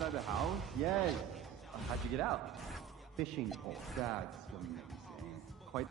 inside the house? Yes. How'd you get out? Fishing pole. That's amazing. Quite.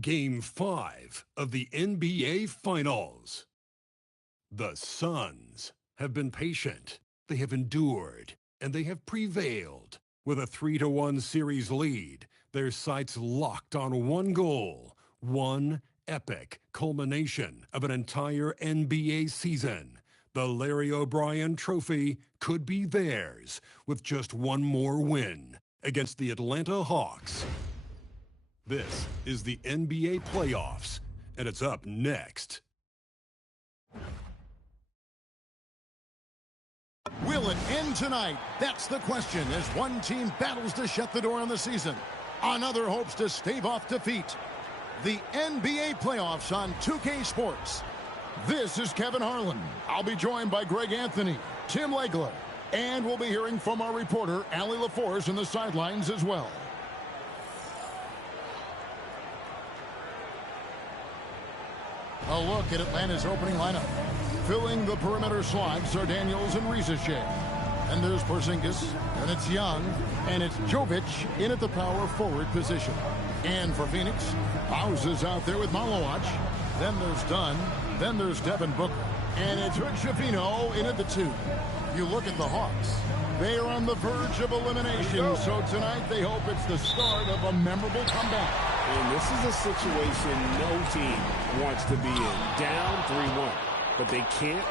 Game 5 of the NBA Finals. The Suns have been patient, they have endured, and they have prevailed. With a 3-1 series lead, their sights locked on one goal, one epic culmination of an entire NBA season. The Larry O'Brien Trophy could be theirs with just one more win against the Atlanta Hawks. This is the NBA playoffs, and it's up next. Will it end tonight? That's the question as one team battles to shut the door on the season. Another hopes to stave off defeat. The NBA playoffs on 2K Sports. This is Kevin Harlan. I'll be joined by Greg Anthony, Tim Legler, and we'll be hearing from our reporter, Allie LaForce, in the sidelines as well. A look at Atlanta's opening lineup. Filling the perimeter slots are Daniels and Riza-Shea. And there's Porzingis, and it's Young, and it's Jovic in at the power forward position. And for Phoenix, House is out there with Malowacz. Then there's Dunn. Then there's Devin Booker. And it's Rick Schifino in at the 2. You look at the Hawks. They are on the verge of elimination, so tonight they hope it's the start of a memorable comeback. And this is a situation no team wants to be in. Down 3-1, but they can't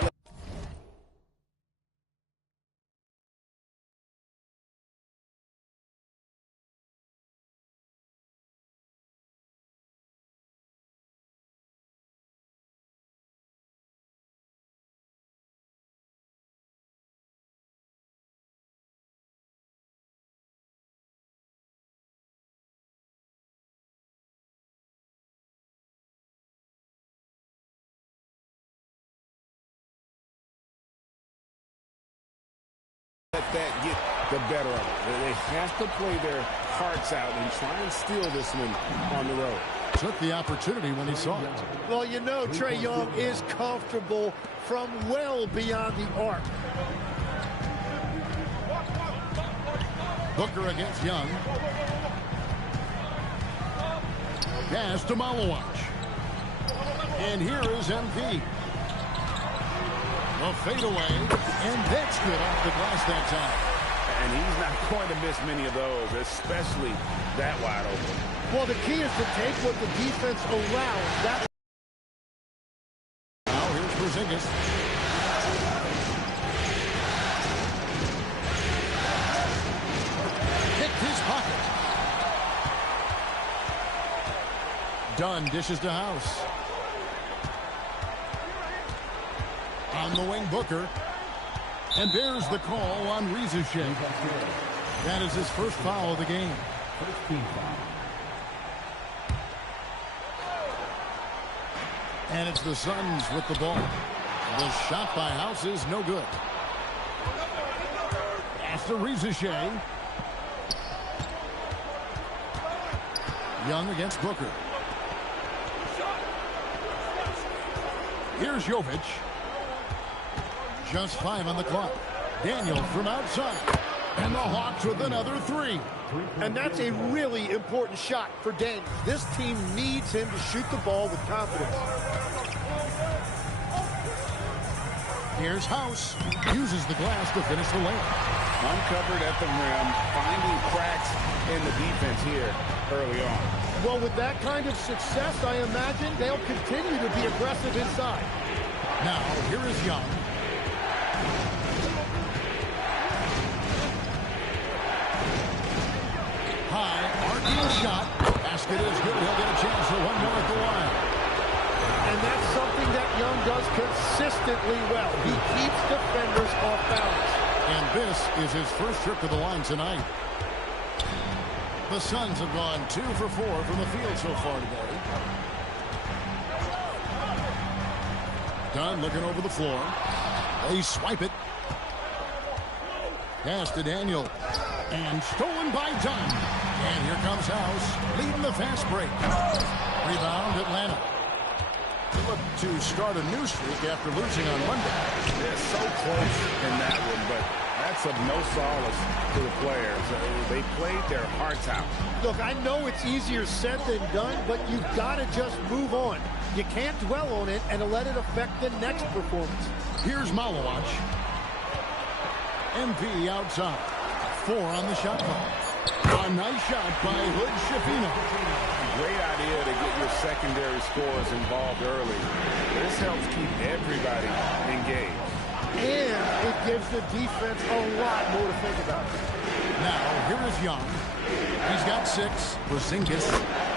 let that get the better of it. They have to play their hearts out and try and steal this one on the road. Took the opportunity when he saw it. Well, you know Trae Young is comfortable from well beyond the arc. Booker against Young. Pass to Malowacz. And here is MP. A fadeaway, and that's good off the glass that time. And he's not going to miss many of those, especially that wide open. Well, the key is to take what the defense allows. Now here's Porzingis. Picked his pocket. Dunn dishes to House. On the wing, Booker. And there's the call on Riza-Shea. That is his first foul of the game. First team foul. And it's the Suns with the ball. The shot by House is no good. After Riza-Shea. Young against Booker. Here's Jovic. Just 5 on the clock. Daniel from outside. And the Hawks with another 3. And that's a really important shot for Daniels. This team needs him to shoot the ball with confidence. Here's House. Uses the glass to finish the layup. Uncovered at the rim, finding cracks in the defense here early on. Well, with that kind of success, I imagine they'll continue to be aggressive inside. Now, here is Young. High, arcing shot. Basket is good. He'll get a chance for one more at the line. And that's something that Young does consistently well. He keeps defenders off balance. And this is his first trip to the line tonight. The Suns have gone 2 for 4 from the field so far today. Dunn looking over the floor. They swipe it. Pass to Daniel. And stolen by Dunn. And here comes House, leading the fast break. Rebound, Atlanta. They look to start a new streak after losing on Monday. They're so close in that one, but that's of no solace to the players. They played their hearts out. Look, I know it's easier said than done, but you've got to just move on. You can't dwell on it and let it affect the next performance. Here's Malowacz. MP outside. 4 on the shot clock. A nice shot by Hood Schifino. Great idea to get your secondary scorers involved early. This helps keep everybody engaged. And it gives the defense a lot more to think about. Now, here is Young. He's got 6. Porzingis,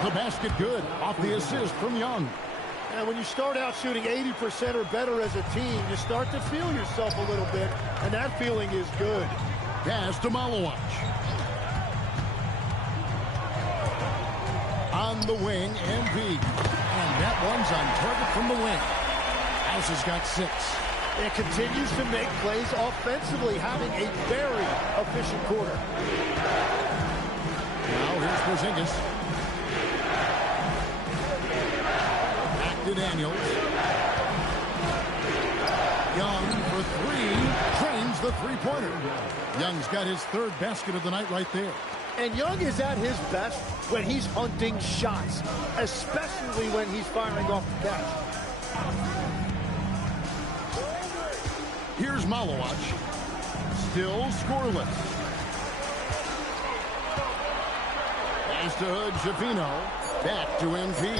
the basket good. Off the assist from Young. And when you start out shooting 80% or better as a team, you start to feel yourself a little bit, and that feeling is good. Pass to Malowacz. On the wing, MP. And that one's on target from the wing. House has got 6. It continues to make plays offensively, having a very efficient quarter. Now here's Porzingis. Back to Daniels. Young for 3. Trains the three-pointer. Young's got his 3rd basket of the night right there. And Young is at his best when he's hunting shots, especially when he's firing off the catch. Here's Malowacz. Still scoreless. Pass to Hood Schifino. Back to MP.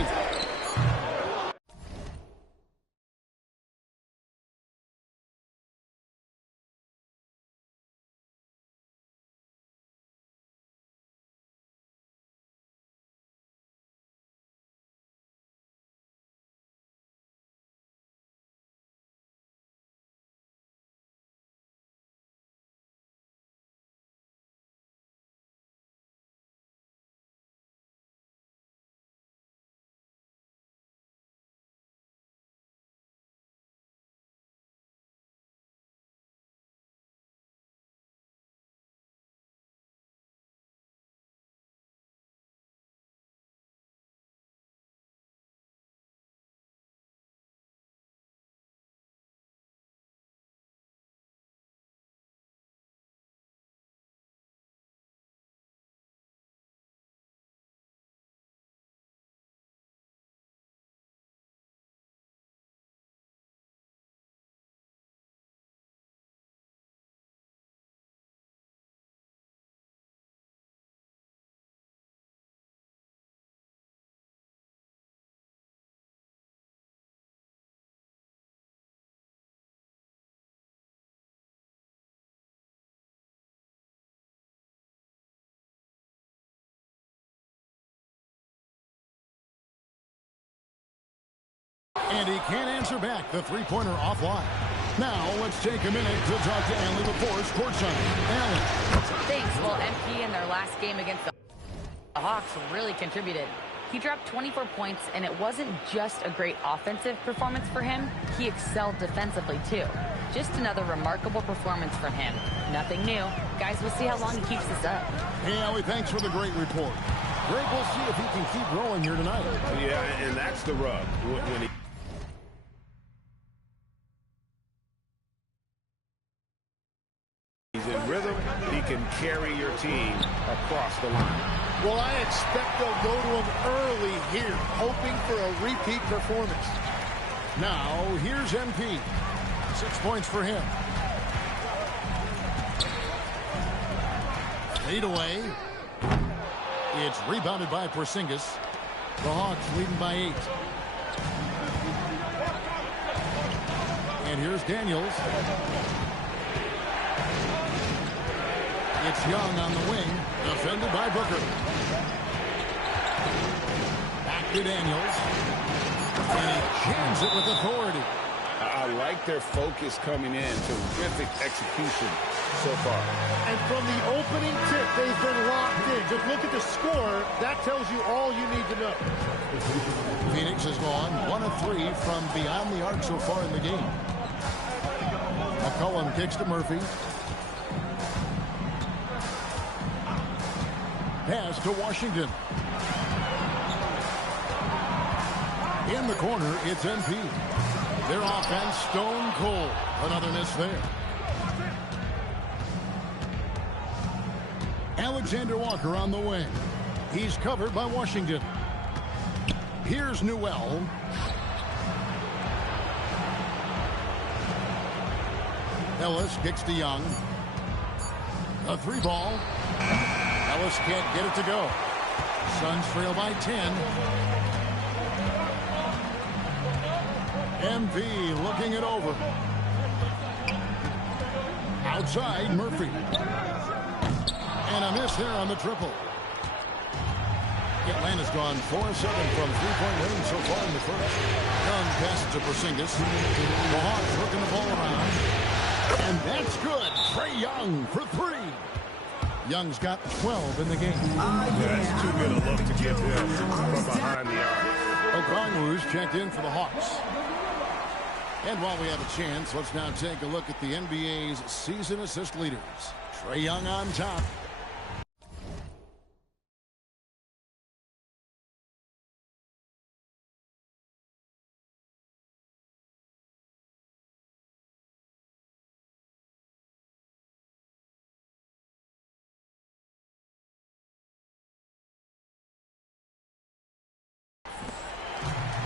And he can't answer back. The three-pointer offline. Now, let's take a minute to talk to Allie LaForce courtside. Allie. Thanks. Well, MP in their last game against the Hawks really contributed. He dropped 24 points, and it wasn't just a great offensive performance for him. He excelled defensively, too. Just another remarkable performance from him. Nothing new. Guys, we'll see how long he keeps this up. Hey, Allie, thanks for the great report. Greg, we'll see if he can keep rolling here tonight. Yeah, and that's the rub. When he team across the line. Well, I expect they'll go to him early here, hoping for a repeat performance. Now, here's MP. 6 points for him. Lead away. It's rebounded by Porzingis. The Hawks leading by 8. And here's Daniels. It's Young on the wing, defended by Booker. Back to Daniels. And he jams it with authority. I like their focus coming in. Terrific execution so far. And from the opening tip, they've been locked in. Just look at the score. That tells you all you need to know. Phoenix has gone 1 of 3 from beyond the arc so far in the game. McCollum kicks to Murphy. Pass to Washington. In the corner, it's MP. Their offense stone cold. Another miss there. Alexander Walker on the wing. He's covered by Washington. Here's Newell. Ellis kicks to Young. A 3-ball. Ellis can't get it to go. Suns trail by 10. MP looking it over. Outside, Murphy. And a miss there on the triple. Atlanta's gone 4 of 7 from 3-point range so far in the first. Young passes to Porzingis. The Hawks working the ball around. And that's good. Trae Young for 3. Young's got 12 in the game. That's too good a look to give him from behind the arc. Okongwu's checked in for the Hawks. And while we have a chance, let's now take a look at the NBA's season assist leaders. Trae Young on top.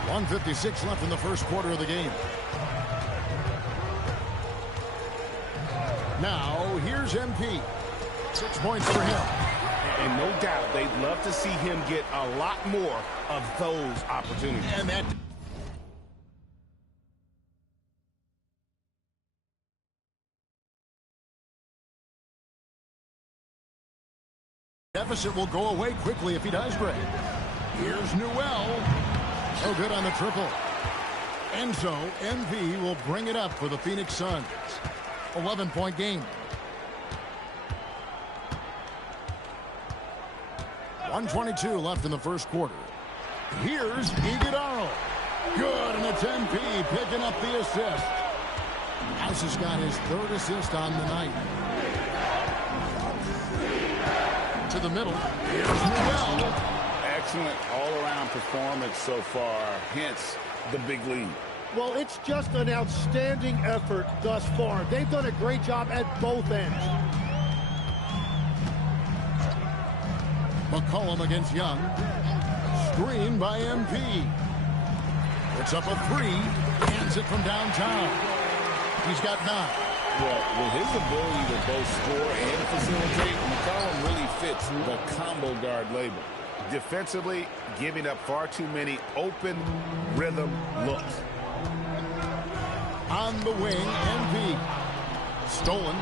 .156 left in the first quarter of the game. Now, here's MP. 6 points for him. And no doubt, they'd love to see him get a lot more of those opportunities. And that deficit will go away quickly if he does break. Here's Newell. So good on the triple. And so, MP will bring it up for the Phoenix Suns. 11-point game. 1:22 left in the first quarter. Here's Iguodala. Good, and it's MP picking up the assist. House has got his 3rd assist on the night. To the middle. Here's Newell. Excellent all-around performance so far, hence the big lead. Well, it's just an outstanding effort thus far. They've done a great job at both ends. McCollum against Young. Screen by MP. It's up a 3. Hands it from downtown. He's got 9. Well, with his ability to both score and facilitate, McCollum really fits the combo guard label. Defensively, giving up far too many open rhythm looks. On the wing, MP. Stolen.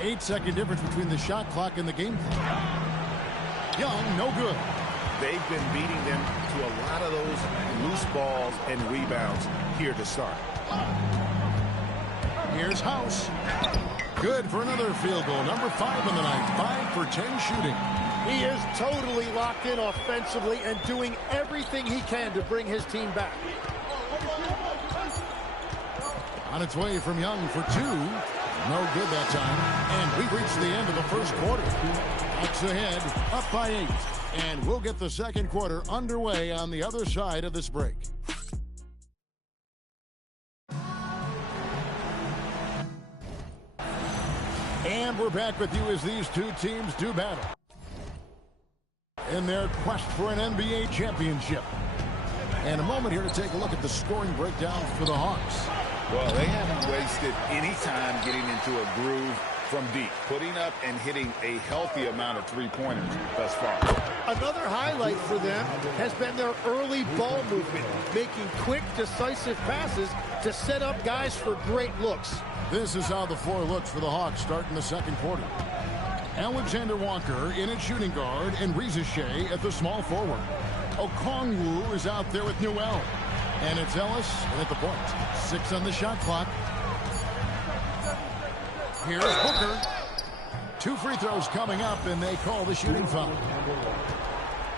8-second difference between the shot clock and the game clock. Young, no good. They've been beating them to a lot of those loose balls and rebounds here to start. Here's House. Good for another field goal. Number 5 on the night. 5 for 10 shooting. He is totally locked in offensively and doing everything he can to bring his team back. On its way from Young for 2. No good that time. And we've reached the end of the first quarter. Hawks ahead, up by 8. And we'll get the second quarter underway on the other side of this break. And we're back with you as these two teams do battle in their quest for an NBA championship. And a moment here to take a look at the scoring breakdown for the Hawks. Well, they haven't wasted any time getting into a groove from deep, putting up and hitting a healthy amount of three-pointers thus far. Another highlight for them has been their early ball movement, making quick, decisive passes to set up guys for great looks. This is how the floor looks for the Hawks starting the second quarter. Alexander Walker in at shooting guard and Reza Shea at the small forward. Okongwu is out there with Newell. And it's Ellis and at the point. 6 on the shot clock. Here's Booker. 2 free throws coming up, and they call the shooting foul.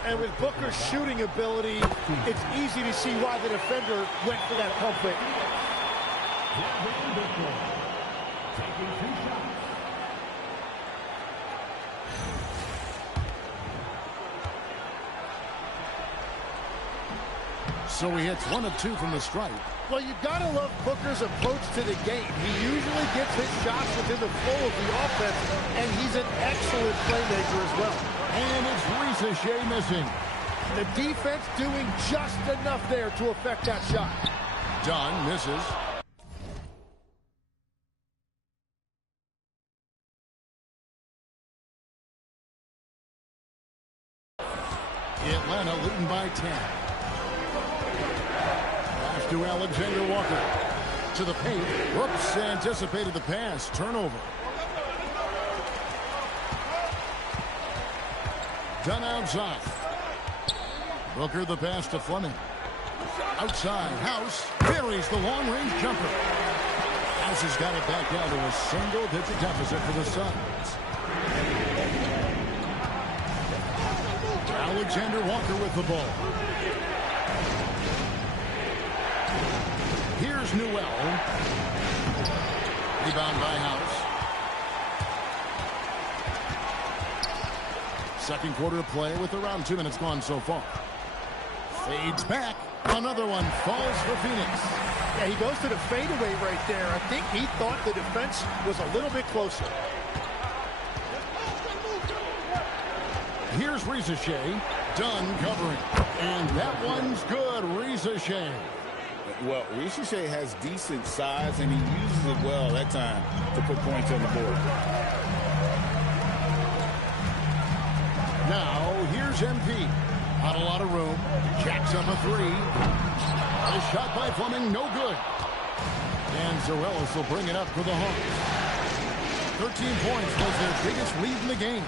And with Booker's shooting ability, it's easy to see why the defender went for that pump fake. So he hits 1 of 2 from the stripe. Well, you got to love Booker's approach to the game. He usually gets his shots within the flow of the offense, and he's an excellent playmaker as well. And it's Reza Shea missing. The defense doing just enough there to affect that shot. Dunn misses. Atlanta leading by 10. Pass to Alexander Walker. To the paint. Whoops, anticipated the pass. Turnover. Dunn outside. Booker the pass to Fleming. Outside, House buries the long-range jumper. House has got it back down to a single-digit deficit for the Suns. Alexander Walker with the ball. Here's Newell. Rebound by House. Second quarter play with around 2 minutes gone so far. Fades back. Another one falls for Phoenix. Yeah, he goes to the fadeaway right there. I think he thought the defense was a little bit closer. Here's Reza Shea. Dunn covering. And that one's good. Reza Shea. Well, Reza Shea has decent size, and he uses it well that time to put points on the board. Now, here's MP. Not a lot of room. Jacks up a 3. A shot by Fleming, no good. And Zarellas will bring it up for the Hawks. 13 points was their biggest lead in the game.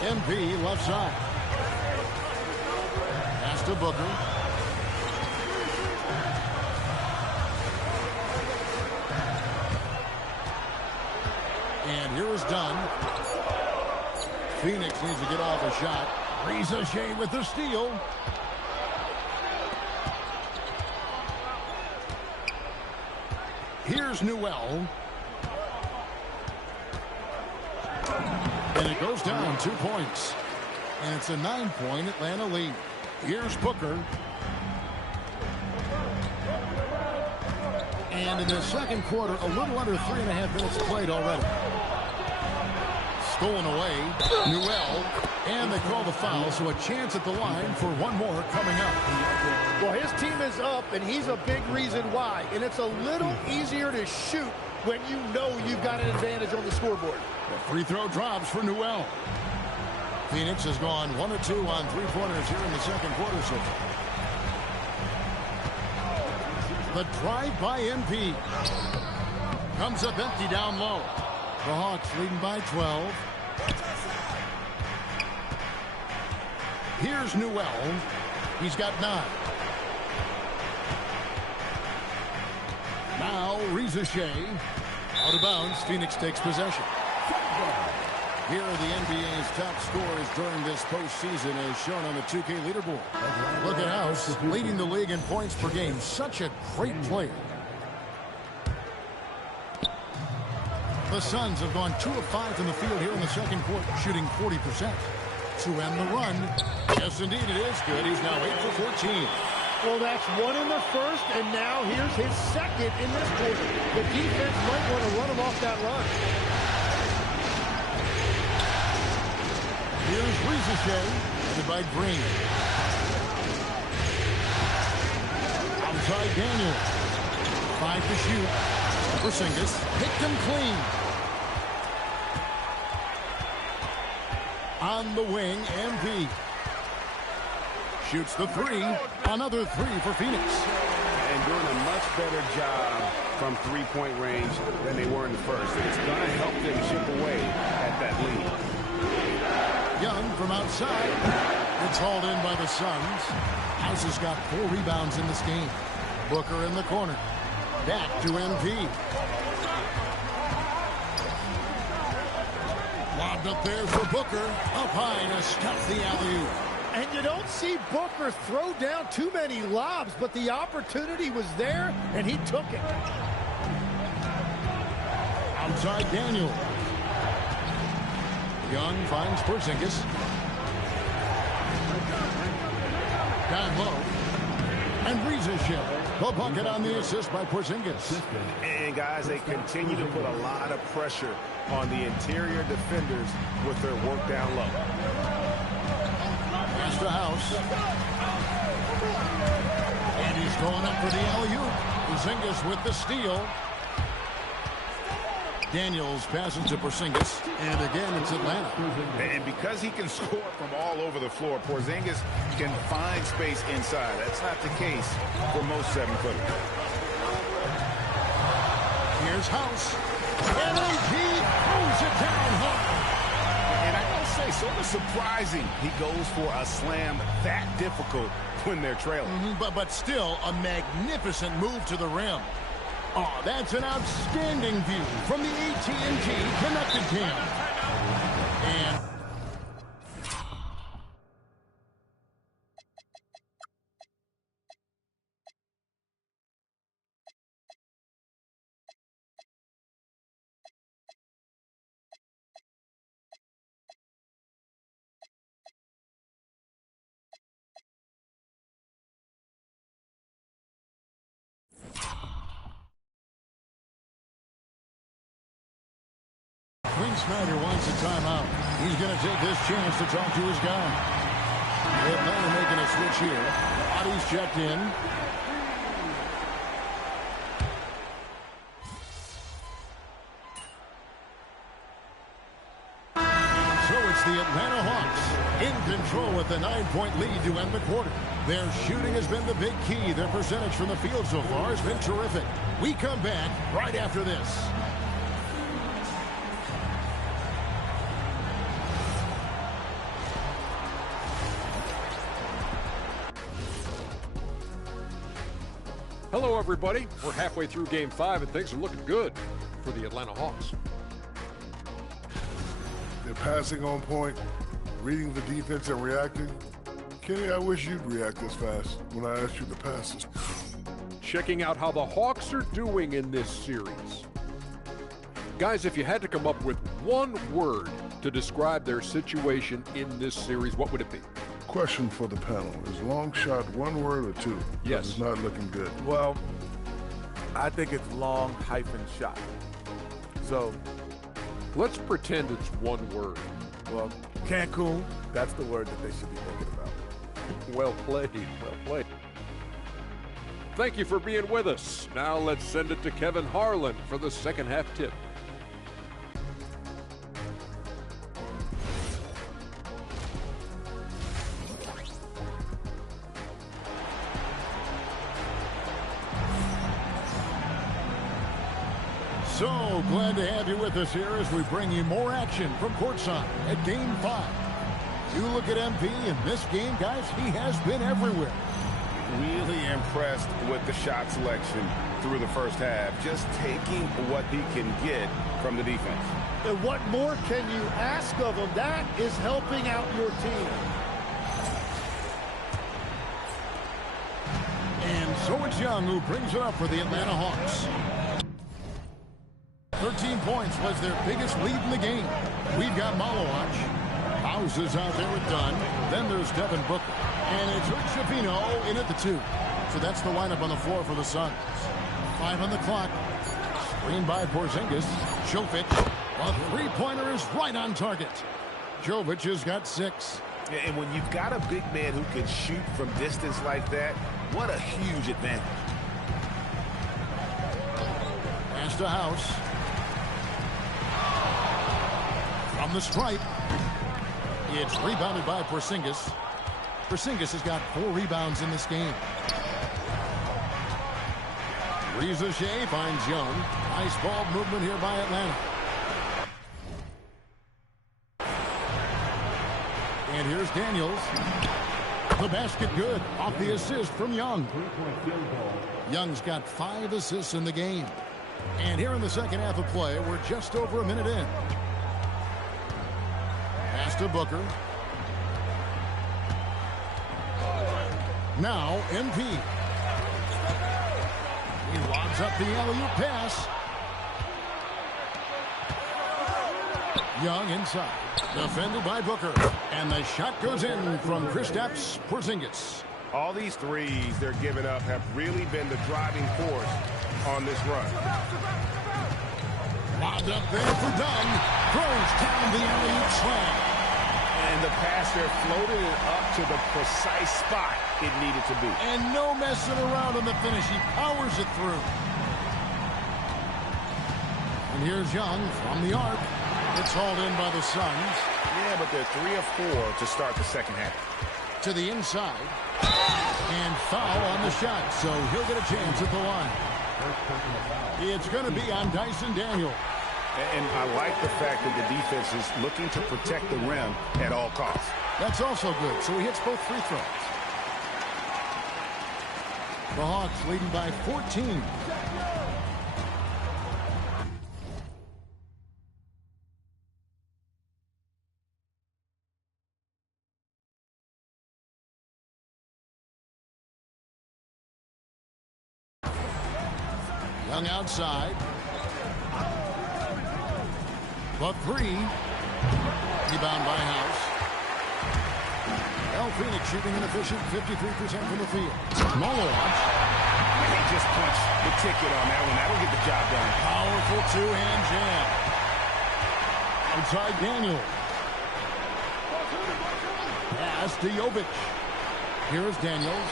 MP left side. Pass to Booker. And here is Dunn. Phoenix needs to get off a shot. Reza Shea with the steal. Here's Newell. And it goes down 2 points. And it's a 9-point Atlanta lead. Here's Booker. And in the second quarter, a little under 3.5 minutes played already. Stolen away. Newell. And they call the foul, so a chance at the line for one more coming up. Well, his team is up, and he's a big reason why. And it's a little easier to shoot when you know you've got an advantage on the scoreboard. The free throw drops for Newell. Phoenix has gone 1 of 2 on three-pointers here in the second quarter so far. The drive by MP. Comes up empty down low. The Hawks leading by 12. Here's Newell. He's got 9. Now Reza Shea. Out of bounds. Phoenix takes possession. Here are the NBA's top scorers during this postseason as shown on the 2K leaderboard. Look at House leading the league in points per game. Such a great player. The Suns have gone 2 of 5 from the field here in the second quarter, shooting 40%. To end the run. Yes, indeed, it is good. He's now 8 for 14. Well, that's one in the first, and now here's his second in this quarter. The defense might want to run him off that run. Here's Ricochet, headed by Green. Outside Daniel. 5 to shoot. Porzingis picked him clean. On the wing, MP. Shoots the three. Another three for Phoenix. And doing a much better job from three-point range than they were in the first. It's going to help them chip away at that lead. Young from outside. It's hauled in by the Suns. House has got 4 rebounds in this game. Booker in the corner. Back to MP. Lobbed up there for Booker. Up high to stuff the alley-oop. And you don't see Booker throw down too many lobs, but the opportunity was there, and he took it. Outside Daniel. Young finds Porzingis. Down low. And Ricochet. The bucket on the assist by Porzingis. And guys, they continue to put a lot of pressure on the interior defenders with their work down low. Pass to House. And he's going up for the alley-oop. Porzingis with the steal. Daniels passes to Porzingis. And again, it's Atlanta. And because he can score from all over the floor, Porzingis can find space inside. That's not the case for most 7-footers. Here's House. And AP throws it down hard. And I gotta say, sort of surprising he goes for a slam that difficult when they're trailing. But still a magnificent move to the rim. Oh, that's an outstanding view from the AT&T Connected Cam. And Quinn Snyder wants a timeout. He's going to take this chance to talk to his guy. Atlanta making a switch here. Bodies checked in. So it's the Atlanta Hawks in control with a 9-point lead to end the quarter. Their shooting has been the big key. Their percentage from the field so far has been terrific. We come back right after this. Hello, everybody. We're halfway through Game 5, and things are looking good for the Atlanta Hawks. They're passing on point, reading the defense and reacting. Kenny, I wish you'd react this fast when I asked you to pass this. Checking out how the Hawks are doing in this series. Guys, if you had to come up with one word to describe their situation in this series, what would it be? Question for the panel. Is long shot one word or two? Yes. It's not looking good. Well, I think it's long hyphen shot. So, let's pretend it's one word. well, Cancun, that's the word that they should be thinking about. Well played, well played. Thank you for being with us. Now let's send it to Kevin Harlan for the second half tip. So glad to have you with us here as we bring you more action from courtside at Game 5. You look at MP in this game, guys, he has been everywhere. Really impressed with the shot selection through the first half. Just taking what he can get from the defense. And what more can you ask of him? That is helping out your team. And so it's Young who brings it up for the Atlanta Hawks. 13 points was their biggest lead in the game. We've got Malowacz. Houses out there with Dunn. Then there's Devin Booker. And it's Rick Schifino in at the 2. So that's the lineup on the floor for the Suns. 5 on the clock. Screen by Porzingis. Jovic. A three-pointer is right on target. Jovic has got 6. And when you've got a big man who can shoot from distance like that, what a huge advantage. Pass to House. From the stripe. It's rebounded by Porzingis. Porzingis has got 4 rebounds in this game. Reza Shea finds Young. Nice ball movement here by Atlanta. And here's Daniels. The basket good. Off the assist from Young. Young's got 5 assists in the game. And here in the second half of play, we're just over a minute in. Pass to Booker. Now, MP. He lobs up the alley-oop pass. Young inside. Defended by Booker. And the shot goes in from Kristaps Porzingis. All these threes they're giving up have really been the driving force on this run. Lobbed up there for Dunn. Throws down the alley-oop slam. And the pass there floated it up to the precise spot it needed to be. And no messing around on the finish. He powers it through. And here's Young from the arc. It's hauled in by the Suns. Yeah, but they're 3 of 4 to start the second half. To the inside. And foul on the shot, so he'll get a chance at the line. It's going to be on Dyson Daniel. And I like the fact that the defense is looking to protect the rim at all costs. That's also good, so he hits both free throws. The Hawks leading by 14. Young outside. The 3. Rebound by House. El Phoenix shooting an efficient 53% from the field. Moloch. He just punched the ticket on that one. That'll get the job done. Powerful two-hand jam. Outside Daniel. Pass to Jovic. Here's Daniels.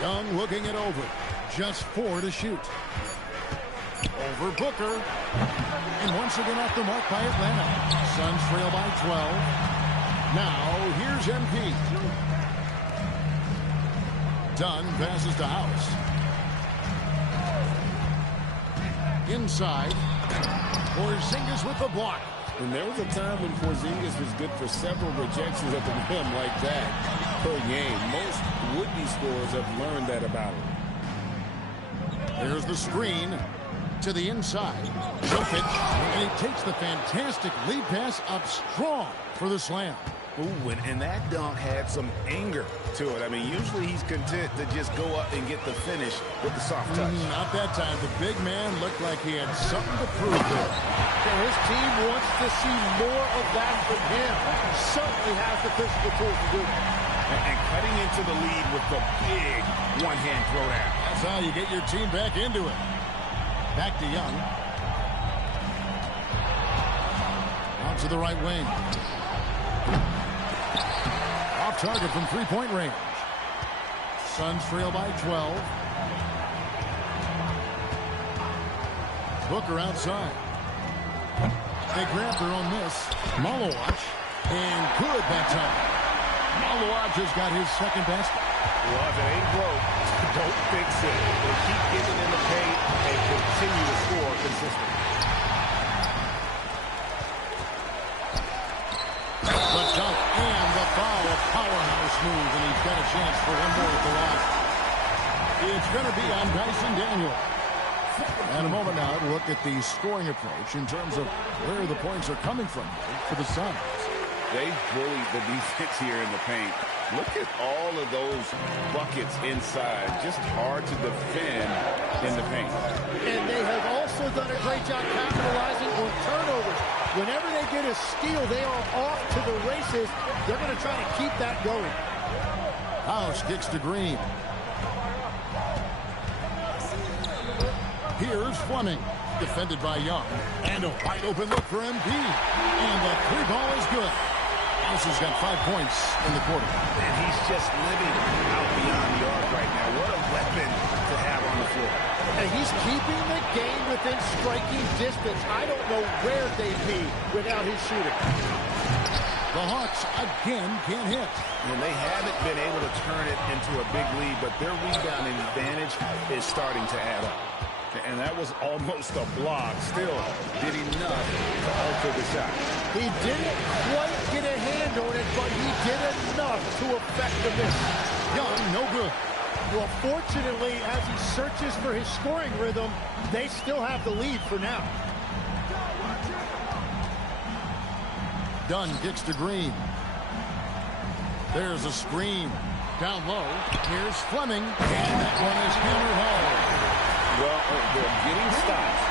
Young looking it over. Just 4 to shoot. Over Booker. And once again off the mark by Atlanta. Suns trail by 12. Now here's MP. Dunn passes to House. Inside. Porzingis with the block. And there was a time when Porzingis was good for several rejections at the rim like that per game. Most would-be scorers have learned that about him. There's the screen to the inside. Jovic, and he takes the fantastic lead pass up strong for the slam. Ooh, and that dunk had some anger to it. I mean, usually he's content to just go up and get the finish with the soft touch. Not that time. The big man looked like he had something to prove there. And his team wants to see more of that from him. He certainly has the physical tools to do it. And cutting into the lead with the big one-hand throwdown. That's how you get your team back into it. Back to Young. Out to the right wing. Off target from three-point range. Suns trail by 12. Booker outside. They grab their own miss. Moloch. And good that time. Moloch has got his second basket. Well, if it ain't broke, don't fix it. They keep getting in the paint and continue to score consistently. The dunk and the foul. A powerhouse move, and he's got a chance for one more at the line. It's going to be on Dyson Daniel. And a moment now to look at the scoring approach in terms of where the points are coming from for the Suns. They bullied the defense here in the paint. Look at all of those buckets inside. Just hard to defend in the paint. And they have also done a great job capitalizing on turnovers. Whenever they get a steal, they are off to the races. They're going to try to keep that going. House kicks to Green. Here's Fleming, defended by Young. And a wide open look for MP. And the three ball is good. House has got 5 points in the quarter. And he's just living out beyond the arc right now. What a weapon to have on the floor. And he's keeping the game within striking distance. I don't know where they'd be without his shooting. The Hawks again can't hit. And they haven't been able to turn it into a big lead, but their rebounding advantage is starting to add up. And that was almost a block. Still did enough to alter the shot. He didn't quite get a hand on it, but he did enough to affect the miss. Young, no good. Well, fortunately, as he searches for his scoring rhythm, they still have the lead for now. Dunn kicks to Green. There's a screen. Down low. Here's Fleming. And that one is hammered home. Well, they're getting stops,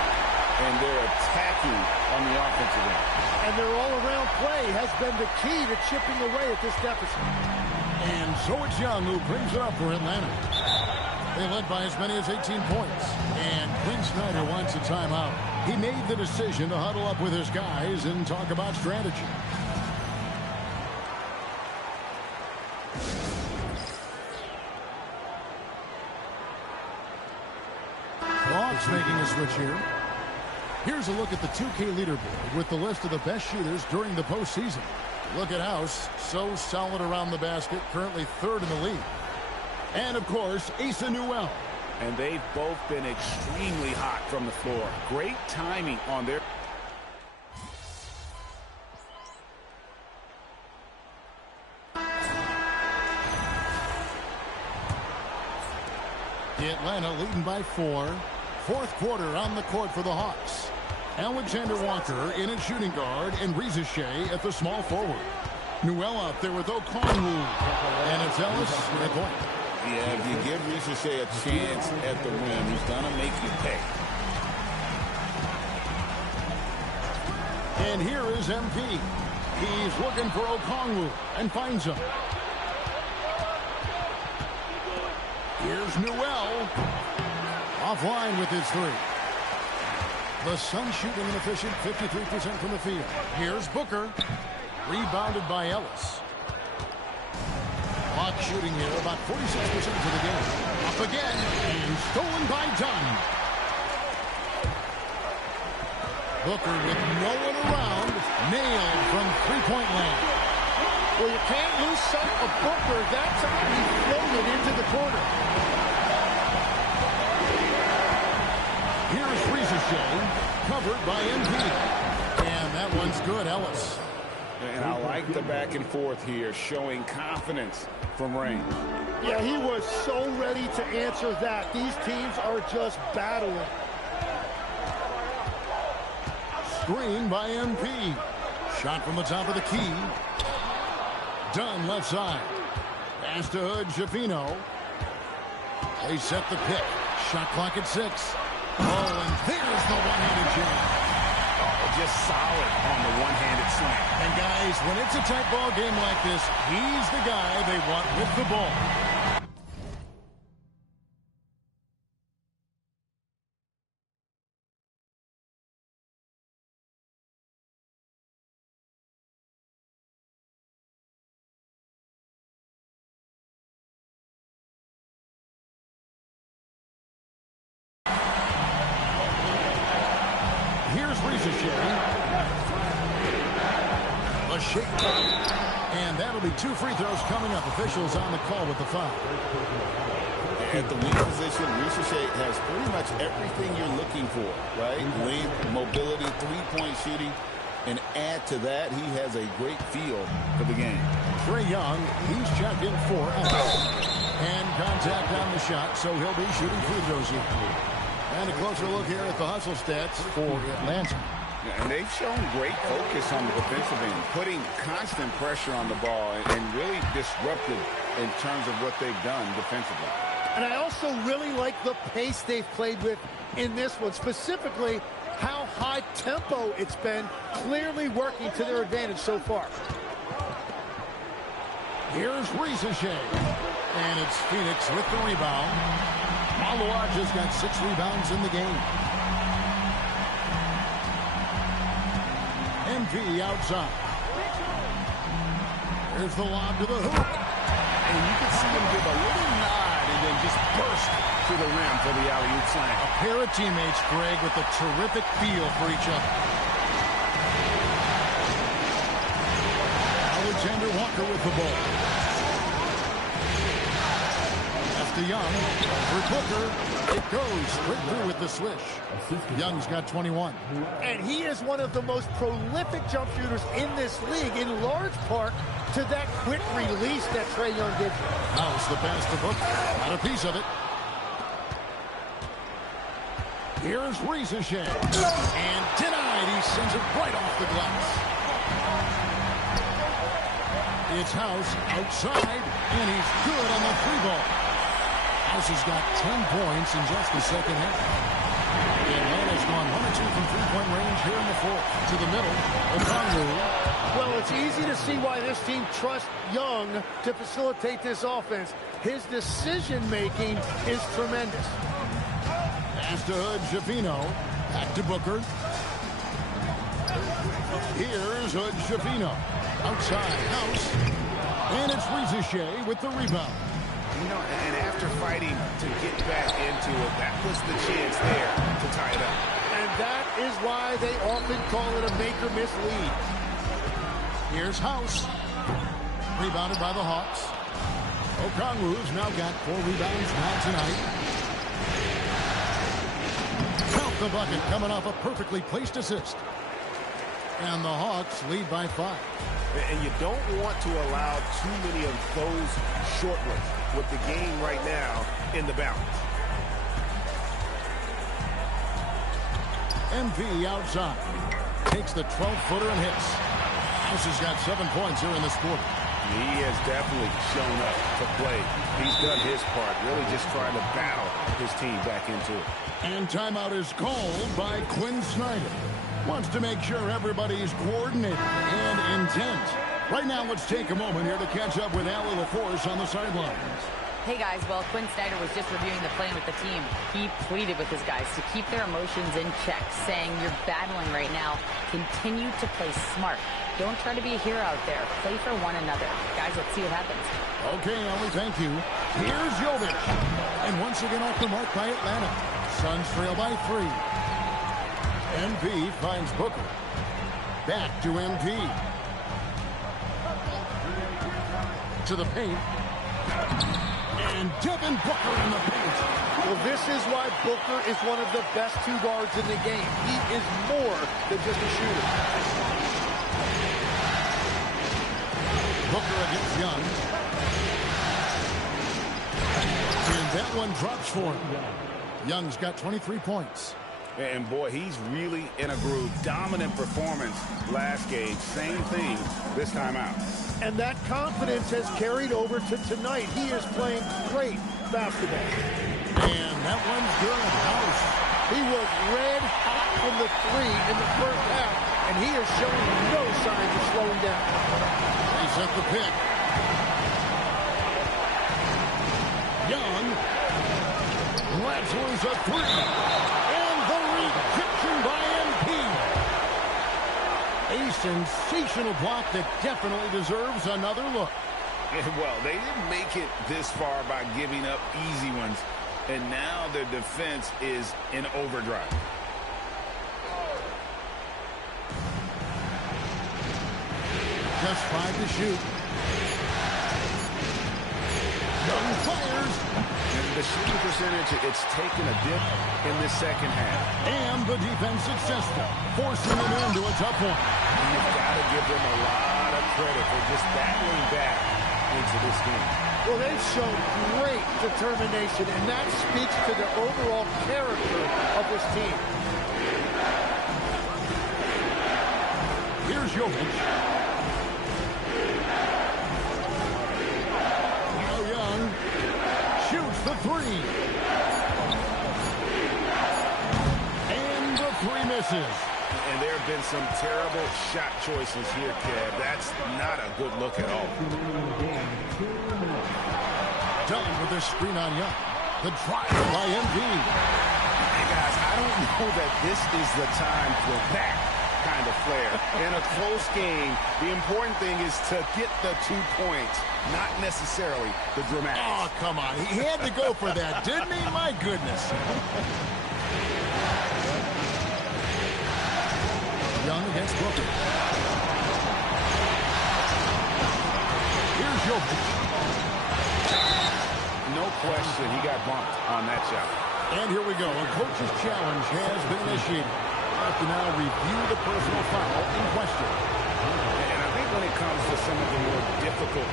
and they're attacking on the offensive end. And their all-around play has been the key to chipping away at this deficit. And so it's Young who brings it up for Atlanta. They led by as many as 18 points. And Quinn Snyder wants a timeout. He made the decision to huddle up with his guys and talk about strategy. Hawks making a switch here. Here's a look at the 2K leaderboard with the list of the best shooters during the postseason. Look at House, so solid around the basket, currently third in the league. And, of course, Asa Newell. And they've both been extremely hot from the floor. Great timing on their... Atlanta leading by 4. Fourth quarter on the court for the Hawks. Alexander Walker in at shooting guard and Reza Shea at the small forward. Newell out there with Okongwu. And it's Ellis at point. Yeah, if you give Reza Shea a chance at the rim, he's going to make you pay. And here is MP. He's looking for Okongwu and finds him. Here's Newell. Offline with his three. The Suns shooting an efficient 53% from the field. Here's Booker. Rebounded by Ellis. Hawks shooting here about 46% of the game. Up again and stolen by Dunn. Booker with no one around. Nailed from three-point land. Well, you can't lose sight of Booker. That time he floated into the corner. Here's Reza Shea, covered by MP. And that one's good, Ellis. And I like the back and forth here, showing confidence from range. Yeah, he was so ready to answer that. These teams are just battling. Screen by MP. Shot from the top of the key. Dunn left side. Pass to Hood, Shafino. They set the pick. Shot clock at 6. Oh, and there's the one-handed jam. Oh, just solid on the one-handed slam. And guys, when it's a tight ball game like this, he's the guy they want with the ball. Here's Reza Shea. A shake. And that'll be 2 free throws coming up. Officials on the call with the foul. At the wing position, Reza Shea has pretty much everything you're looking for, right? Length, mobility, three-point shooting. And add to that, he has a great feel for the game. Trae Young, he's checked in for and contact on the shot, so he'll be shooting free throws here. And a closer look here at the hustle stats for Atlanta. And they've shown great focus on the defensive end, putting constant pressure on the ball and really disruptive in terms of what they've done defensively. And I also really like the pace they've played with in this one, specifically how high tempo it's been, clearly working to their advantage so far. Here's Risacher. And it's Phoenix with the rebound. Maluaj has got 6 rebounds in the game. MV outside. Here's the lob to the hoop. And you can see him give a little nod and then just burst to the rim for the alley-oop slam. A pair of teammates, Greg, with a terrific feel for each other. Alexander Walker with the ball. To Young, for Booker, it goes straight through with the swish. Young's got 21. And he is one of the most prolific jump shooters in this league, in large part to that quick release that Trae Young gives you. House the pass to Booker, got a piece of it. Here's Risacher, and denied. He sends it right off the glass. It's House outside, and he's good on the 3-ball. House has got 10 points in just the second half. Atlanta's gone 1 or 2 from 3-point range here in the fourth. To the middle, Okongwu. Well, it's easy to see why this team trusts Young to facilitate this offense. His decision-making is tremendous. Pass to Hood, Schifino. Back to Booker. Here's Hood, Schifino. Outside, House. And it's Risacher with the rebound. You know, and after fighting to get back into it, that was the chance there to tie it up. And that is why they often call it a make-or-miss lead. Here's House. Rebounded by the Hawks. Okongwu's now got 4 rebounds now tonight. Count the bucket coming off a perfectly placed assist. And the Hawks lead by 5. And you don't want to allow too many of those short ones with the game right now in the balance. MV outside. Takes the 12-footer and hits. House has got 7 points here in this quarter. He has definitely shown up to play. He's done his part, really just trying to battle his team back into it. And timeout is called by Quinn Snyder. Wants to make sure everybody's coordinated and intent. Right now, let's take a moment here to catch up with Allie LaForce on the sidelines. Hey guys, well, Quinn Snyder was just reviewing the plan with the team. He pleaded with his guys to keep their emotions in check, saying you're battling right now. Continue to play smart. Don't try to be a hero out there. Play for one another. Guys, let's see what happens. Okay, Allie, thank you. Here's Jovic. And once again off the mark by Atlanta. Suns trail by 3. MP finds Booker. Back to MP. To the paint. And Devin Booker in the paint. Well, this is why Booker is one of the best 2 guards in the game. He is more than just a shooter. Booker against Young. And that one drops for him. Young's got 23 points. And boy, he's really in a groove. Dominant performance last game. Same thing this time out. And that confidence has carried over to tonight. He is playing great basketball. And that one's good. House. He was red hot from the 3 in the first half, and he is showing no signs of slowing down. They set the pick. Young. Let's lose a 3. And the rejection by MP. A sensational block that definitely deserves another look. Well, they didn't make it this far by giving up easy ones, and now their defense is in overdrive. Just 5 to shoot. Young fires. And the shooting percentage, it's taken a dip in this second half. And the defense successful, forcing them into a tough one. You've got to give them a lot of credit for just battling back into this game. Well, they've shown great determination, and that speaks to the overall character of this team. Here's Jovic. Young shoots the 3. 3 misses. And there have been some terrible shot choices here, Kev. That's not a good look at all. Done with the screen on Young. The drive by MV. Hey, guys, I don't know that this is the time for that kind of flair. In a close game, the important thing is to get the 2 points, not necessarily the dramatics. Oh, come on. He had to go for that, didn't he? My goodness. Young against Booker. Here's Jokic. No question, he got bumped on that shot. And here we go. A coach's challenge has been initiated. I have to now review the personal foul in question. And I think when it comes to some of the more difficult,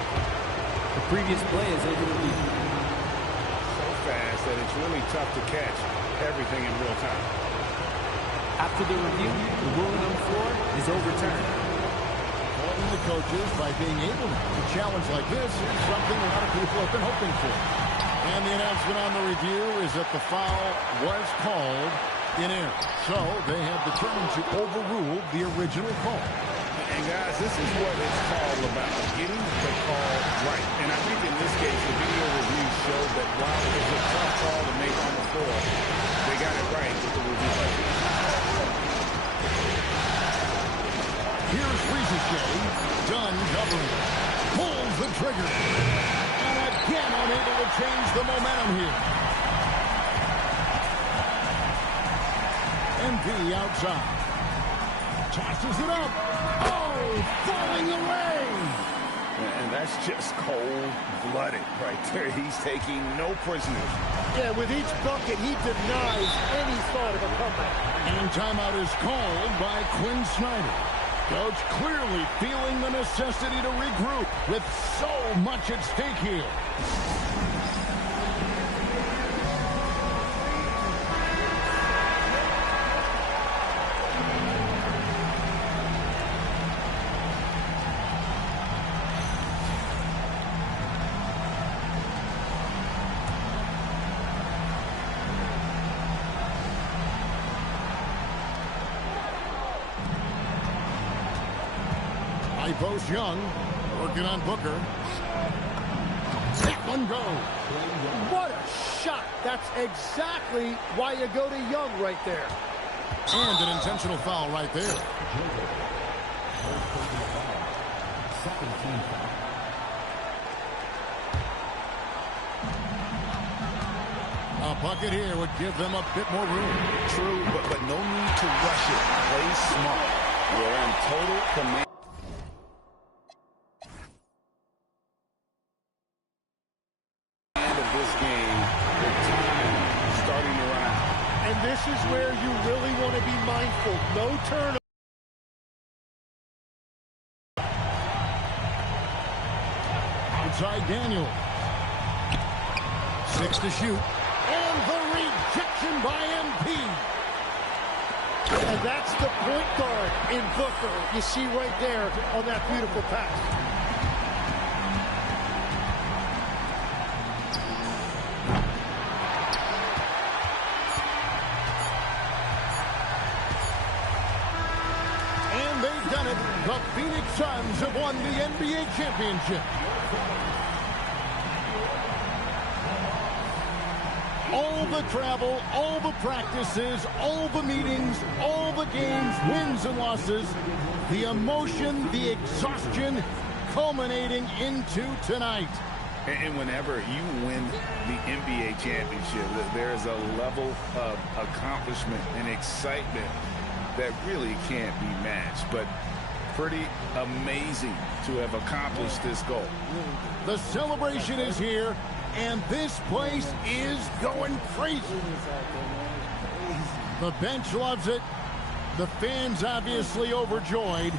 The previous play is able to be so fast that it's really tough to catch everything in real time. After the review, the ruling on the floor is overturned. Calling the coaches by being able to challenge like this is something a lot of people have been hoping for. And the announcement on the review is that the foul was called in error. So they have determined to overrule the original call. And guys, this is what it's all about, getting the call right. And I think in this case, the video review showed that while it was a tough call to make on the floor, they got it right with the review. Here's Rizachet, done covering. Pulls the trigger. And again unable to change the momentum here. MV outside. Tosses it up. Oh, falling away. And that's just cold-blooded right there. He's taking no prisoners. Yeah, with each bucket, he denies any thought of a comeback. And timeout is called by Quinn Snyder. Coach clearly feeling the necessity to regroup with so much at stake here. High post Young, working on Booker. That one goes. What a shot. That's exactly why you go to Young right there. And an intentional foul right there. A bucket here would give them a bit more room. True, but no need to rush it. Play smart. We're in total command. This is where you really want to be mindful. No turnover. Outside Daniel. 6 to shoot. And the rejection by MP. And that's the point guard in Booker. You see right there on that beautiful pass. The Phoenix Suns have won the NBA championship. All the travel, all the practices, all the meetings, all the games, wins and losses, the emotion, the exhaustion, culminating into tonight. And whenever you win the NBA championship, there's a level of accomplishment and excitement that really can't be matched. But pretty amazing to have accomplished this goal. The celebration is here, and this place is going crazy. The bench loves it. The fans obviously overjoyed.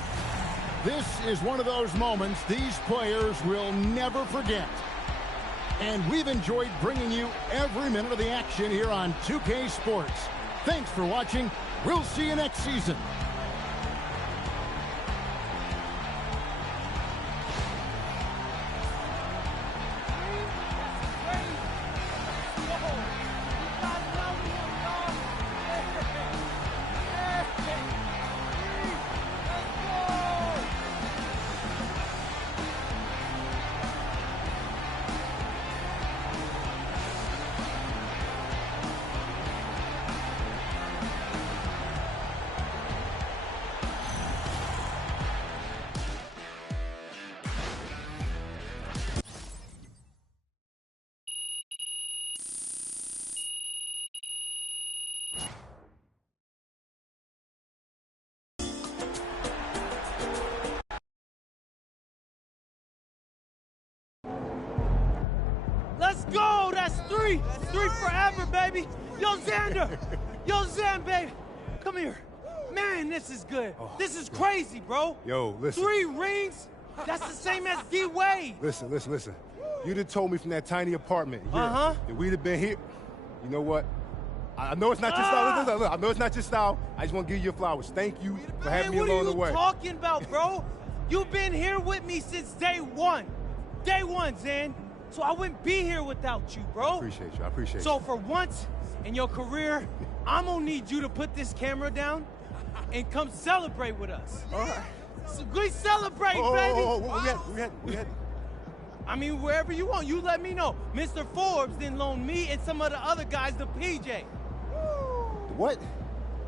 This is one of those moments these players will never forget. And we've enjoyed bringing you every minute of the action here on 2K Sports. Thanks for watching. We'll see you next season. Three forever, baby. Yo, Xander. Yo, Xan, baby. Come here. Man, this is good. This is crazy, bro. Yo, listen. 3 rings? That's the same as D-Wade. Listen. You'd have told me from that tiny apartment here that we'd have been here. You know what? I know it's not your style. Look, I know it's not your style. I just want to give you your flowers. Thank you for having me along the way. What are you talking about, bro? You've been here with me since day one. Day one, Xan. So I wouldn't be here without you, bro. I appreciate you. So for once in your career, I'm going to need you to put this camera down and come celebrate with us. All right. So we celebrate, baby. We had. I mean, wherever you want, you let me know. Mr. Forbes then loaned me and some of the other guys the PJ. What?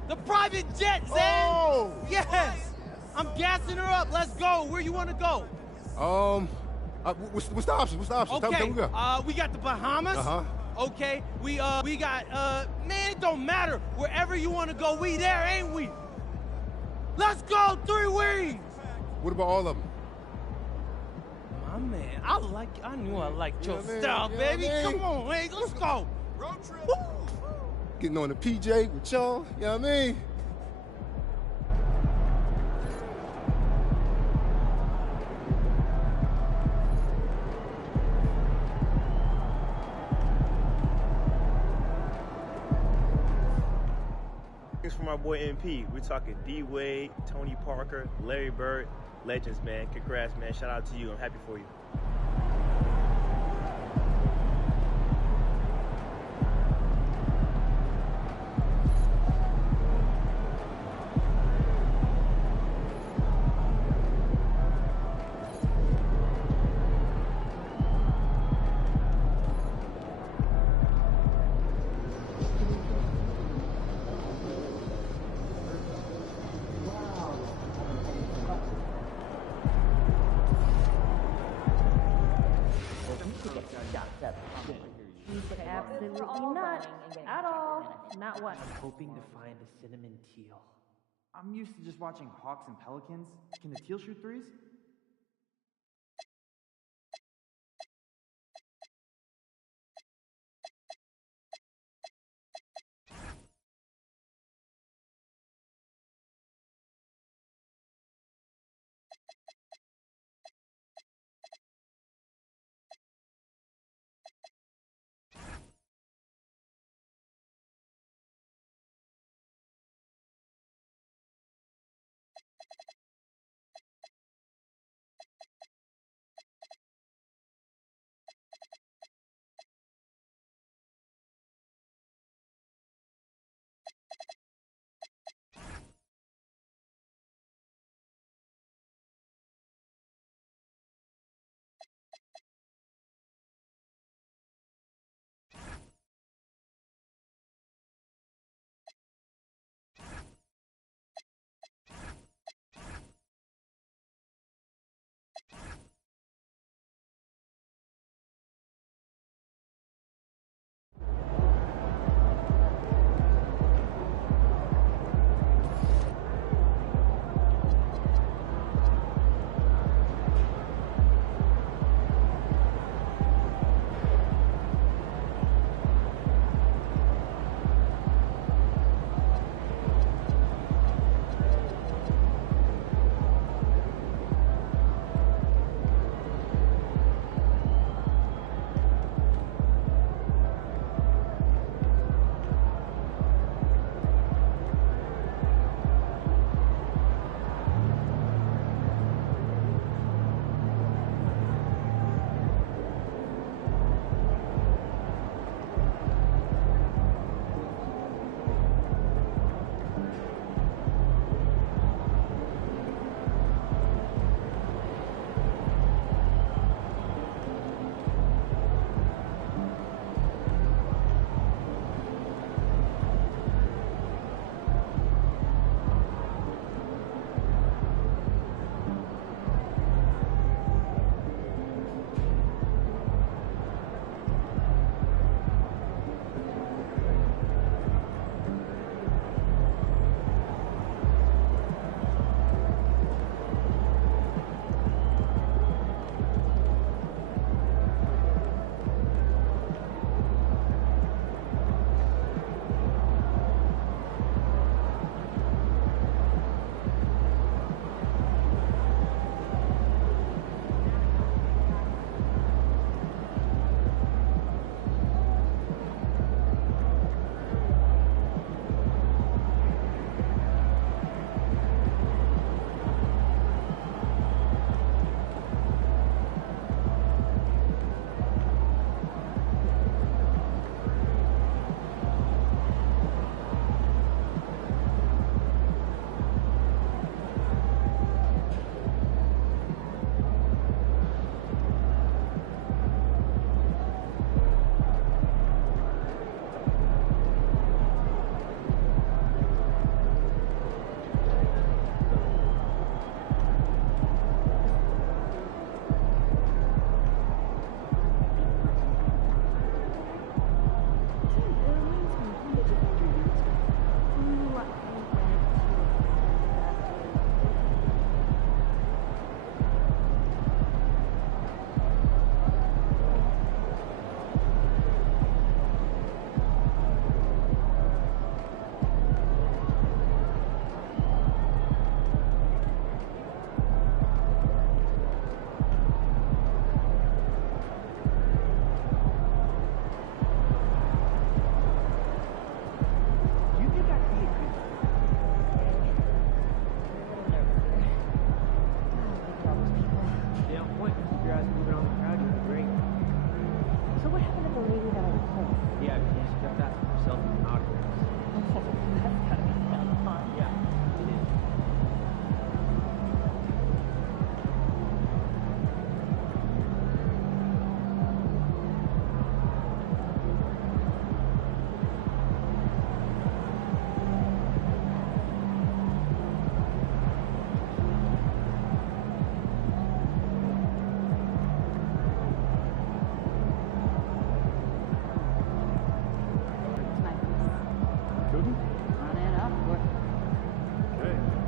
The private jet, Xan. Yes. I'm gassing her up. Let's go. Where you want to go? What's the options? Okay. Tell me we got. We got the Bahamas. Okay. We got man, it don't matter. Wherever you want to go, we there, ain't we? Let's go. 3 wings. What about all of them? My man, I knew I liked your style, baby. Come on, hey, let's go. Road trip. Woo. Getting on the PJ with y'all, you know what I mean? Thanks for my boy MP. We're talking D-Wade, Tony Parker, Larry Bird. Legends, man. Congrats, man. Shout out to you. I'm happy for you. Absolutely not. At all. Not one. I'm hoping to find a cinnamon teal. I'm used to just watching Hawks and Pelicans. Can the teal shoot threes?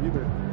You bet.